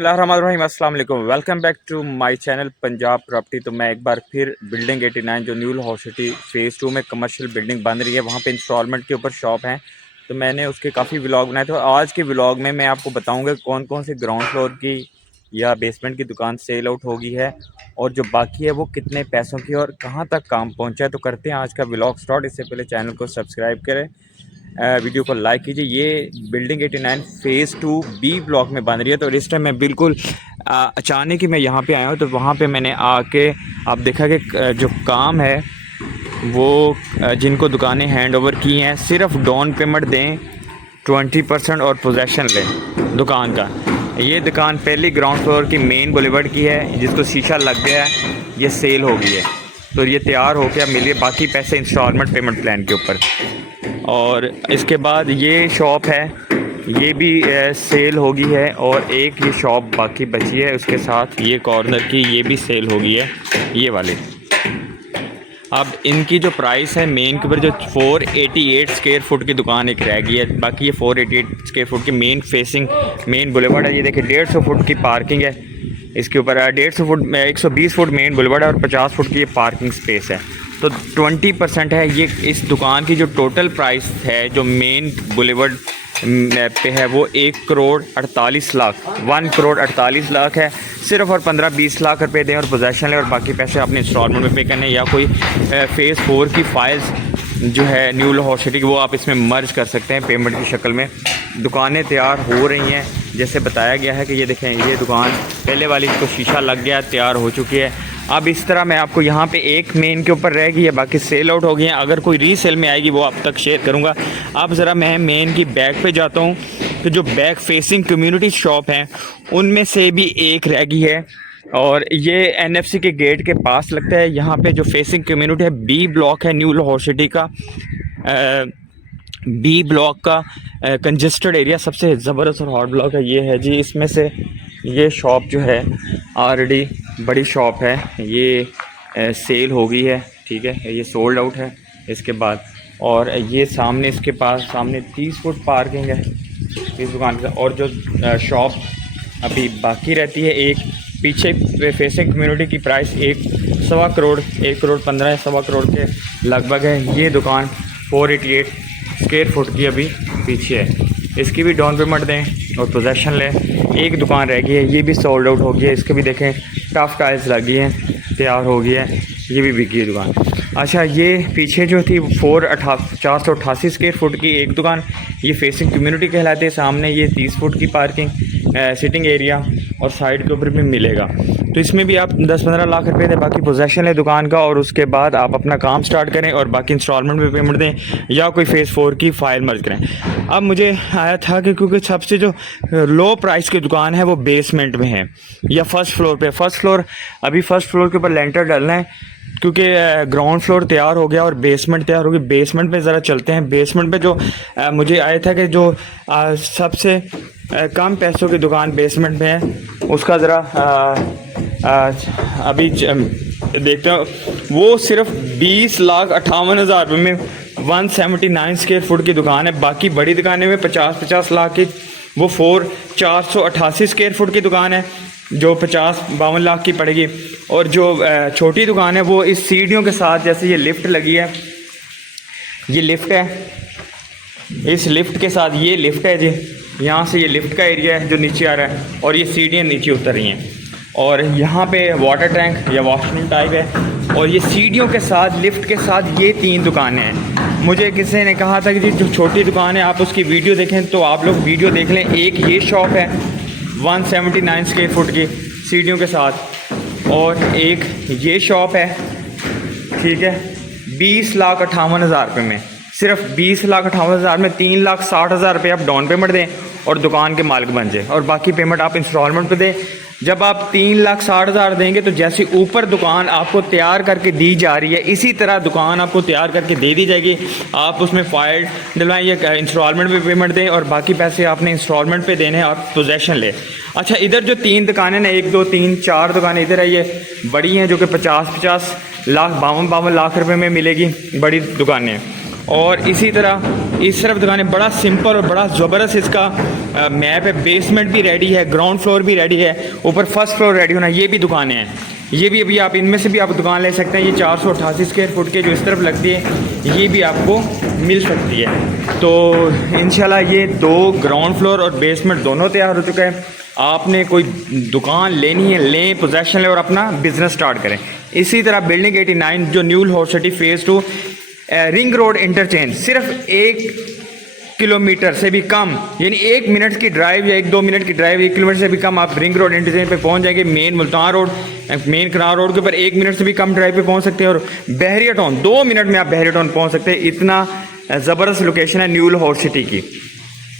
बिस्मिल्लाहिर्रहमानिर्रहीम, अस्सलाम वालेकुम। Welcome back to my channel Punjab property. तो मैं एक बार फिर बिल्डिंग 89 जो न्यू लाहौर सिटी फ़ेज़ 2 में कमर्शियल बिल्डिंग बन रही है, वहाँ पे इंस्टॉलमेंट के ऊपर शॉप हैं। तो मैंने उसके काफ़ी व्लॉग बनाए। तो आज के व्लॉग में मैं आपको बताऊँगा कौन कौन से ग्राउंड फ्लोर की या बेसमेंट की दुकान सेल आउट होगी है, और जो बाकी है वो कितने पैसों की और कहाँ तक काम पहुँचा है। तो करते हैं आज का व्लॉग स्टार्ट। इससे पहले चैनल को सब्सक्राइब करें, वीडियो को लाइक कीजिए। ये बिल्डिंग 89 फ़ेज़ 2 बी ब्लॉक में बन रही है। तो इस टाइम मैं बिल्कुल अचानक ही मैं यहाँ पे आया हूँ। तो वहाँ पे मैंने आके आप देखा कि जो काम है वो जिनको दुकानें हैंड ओवर की हैं, सिर्फ डाउन पेमेंट दें 20% और पोजेसन लें दुकान का। ये दुकान पहली ग्राउंड फ्लोर की मेन बुलेवर्ड की है, जिसको शीशा लग गया है, ये सेल हो गई है। तो ये तैयार हो गया, मिलिए बाकी पैसे इंस्टॉलमेंट पेमेंट प्लान के ऊपर। और इसके बाद ये शॉप है, ये भी सेल होगी है, और एक ये शॉप बाकी बची है उसके साथ, ये कॉर्नर की ये भी सेल होगी है, ये वाली। अब इनकी जो प्राइस है मेन के ऊपर, जो 488 स्क्वायर फुट की दुकान एक रह गई है, बाकी ये 488 स्क्वायर फुट की मेन फेसिंग मेन बुलेवर्ड है। ये देखिए 150 फुट की पार्किंग है इसके ऊपर, 150 फुट 120 फुट मेन बुलेवर्ड है और 50 फुट की ये पार्किंग स्पेस है। तो 20% है ये इस दुकान की। जो टोटल प्राइस है जो मेन बुलेवर्ड पे है वो 1,48,00,000 1,48,00,000 है। सिर्फ और 15-20 लाख रुपए दें और पोजेसन लें, और बाकी पैसे आपने इंस्टॉलमेंट में पे करने, या कोई फ़ेज़ 4 की फाइल्स जो है न्यू लाहौर सिटी की वो आप इसमें मर्ज कर सकते हैं पेमेंट की शक्ल में। दुकानें तैयार हो रही हैं जैसे बताया गया है कि ये देखें, ये दुकान पहले वाली को शीशा लग गया, तैयार हो चुकी है। अब इस तरह मैं आपको यहाँ पे एक मेन के ऊपर रह गई है, बाकी सेल आउट हो गई हैं। अगर कोई रीसेल में आएगी वो आप तक शेयर करूँगा। अब ज़रा मैं मेन की बैक पे जाता हूँ। तो जो बैक फेसिंग कम्युनिटी शॉप हैं उनमें से भी एक रह गई है, और ये NFC के गेट के पास लगता है। यहाँ पे जो फेसिंग कम्युनिटी है बी ब्लॉक है न्यू लाहौर सिटी का, बी ब्लॉक का कंजेस्टेड एरिया, सबसे ज़बरदस्त और हॉट ब्लॉक है ये है जी। इसमें से ये शॉप जो है ऑलरेडी बड़ी शॉप है, ये सेल हो गई है, ठीक है, ये सोल्ड आउट है इसके बाद। और ये सामने इसके पास सामने 30 फुट पार्किंग है इस दुकान का। और जो शॉप अभी बाकी रहती है एक पीछे फेसिंग कम्युनिटी की प्राइस 1.25 करोड़ 1,15,00,000 1.25 करोड़ के लगभग है। ये दुकान 488 स्क्वायर फुट की अभी पीछे है। इसकी भी डाउन पेमेंट दें और पोजेसन लें। एक दुकान रह गई है, ये भी सोल्ड आउट हो गई है। इसके भी देखें टफ टाइल्स लग गई हैं, तैयार हो गई है, ये भी बिकी है दुकान। अच्छा, ये पीछे जो थी 488 स्क्वायर फुट की एक दुकान, ये फेसिंग कम्युनिटी कहलाते हैं। सामने ये 30 फुट की पार्किंग सिटिंग एरिया और साइड के ऊपर भी मिलेगा। तो इसमें भी आप 10-15 लाख रुपए दें, बाकी पोजेसन है दुकान का, और उसके बाद आप अपना काम स्टार्ट करें और बाकी इंस्टॉलमेंट में पेमेंट दें, या कोई फ़ेज़ 4 की फ़ाइल मर्ज करें। अब मुझे आया था कि क्योंकि सबसे जो लो प्राइस की दुकान है वो बेसमेंट में है या फर्स्ट फ्लोर पे। फर्स्ट फ्लोर अभी फर्स्ट फ्लोर के ऊपर लेंटर डालना है, क्योंकि ग्राउंड फ्लोर तैयार हो गया और बेसमेंट तैयार होगी। बेसमेंट पे ज़रा चलते हैं। बेसमेंट पे जो मुझे आया था कि जो सबसे कम पैसों की दुकान बेसमेंट में है, उसका ज़रा अभी देखते हो, वो सिर्फ 20,58,000 रुपये में 179 स्क्वायर फुट की दुकान है। बाकी बड़ी दुकानें में 50-50 लाख की, वो 488 स्क्वायर फुट की दुकान है जो 50-52 लाख की पड़ेगी। और जो छोटी दुकान है वो इस सीढ़ियों के साथ, जैसे ये लिफ्ट लगी है, ये लिफ्ट है, इस लिफ्ट के साथ ये लिफ्ट है जी, यहाँ से ये लिफ्ट का एरिया है जो नीचे आ रहा है, और ये सीढ़ियाँ नीचे उतर रही हैं, और यहाँ पे वाटर टैंक या वॉशरूम टाइप है, और ये सीढ़ियों के साथ लिफ्ट के साथ ये 3 दुकानें हैं। मुझे किसी ने कहा था कि जी जो छोटी दुकान है आप उसकी वीडियो देखें, तो आप लोग वीडियो देख लें। एक ये शॉप है 179 स्क्वायर फुट की सीढ़ियों के साथ, और एक ये शॉप है, ठीक है, 20,58,000 रुपये में, सिर्फ 20,58,000 में 3,60,000 रुपये आप डाउन पेमेंट दें और दुकान के मालिक बन जाए, और बाकी पेमेंट आप इंस्टॉलमेंट पे दें। जब आप 3,60,000 देंगे तो जैसे ऊपर दुकान आपको तैयार करके दी जा रही है, इसी तरह दुकान आपको तैयार करके दे दी जाएगी। आप उसमें फाइल डलवाएं या इंस्टॉलमेंट पे पेमेंट दें, और बाकी पैसे आपने इंस्टॉलमेंट पे देने हैं और पोजेसन लें। अच्छा, इधर जो 3 दुकानें ना, 1 2 3 4 दुकानें इधर है, ये बड़ी हैं, जो कि 50-50 लाख 52 लाख रुपए में मिलेगी बड़ी दुकानें। और इसी तरह इस तरफ दुकान है। बड़ा सिंपल और बड़ा ज़बरदस्त इसका मैप है। बेसमेंट भी रेडी है, ग्राउंड फ्लोर भी रेडी है, ऊपर फर्स्ट फ्लोर रेडी होना। ये भी दुकानें हैं, ये भी अभी आप इनमें से भी आप दुकान ले सकते हैं। ये 488 स्क्वायर फुट के जो इस तरफ लगती है ये भी आपको मिल सकती है। तो इंशाल्लाह ये 2 ग्राउंड फ्लोर और बेसमेंट दोनों तैयार हो चुका है। आपने कोई दुकान लेनी है, लें, पोजेसन लें और अपना बिजनेस स्टार्ट करें। इसी तरह बिल्डिंग 89 जो new Lahore city phase 2 ring road interchange सिर्फ 1 किलोमीटर से भी कम, यानी 1 मिनट की ड्राइव या 1-2 मिनट की ड्राइव, 1 किलोमीटर से भी कम आप रिंग रोड इंटरचेंज पे पहुंच जाएंगे। Main Multan road, main canal road के ऊपर 1 मिनट से भी कम ड्राइव पे पहुंच सकते हैं। और बहरिया टाउन 2 मिनट में आप बहरिया टाउन पहुंच सकते हैं। इतना ज़बरदस्त लोकेशन है न्यू लाहौर सिटी की।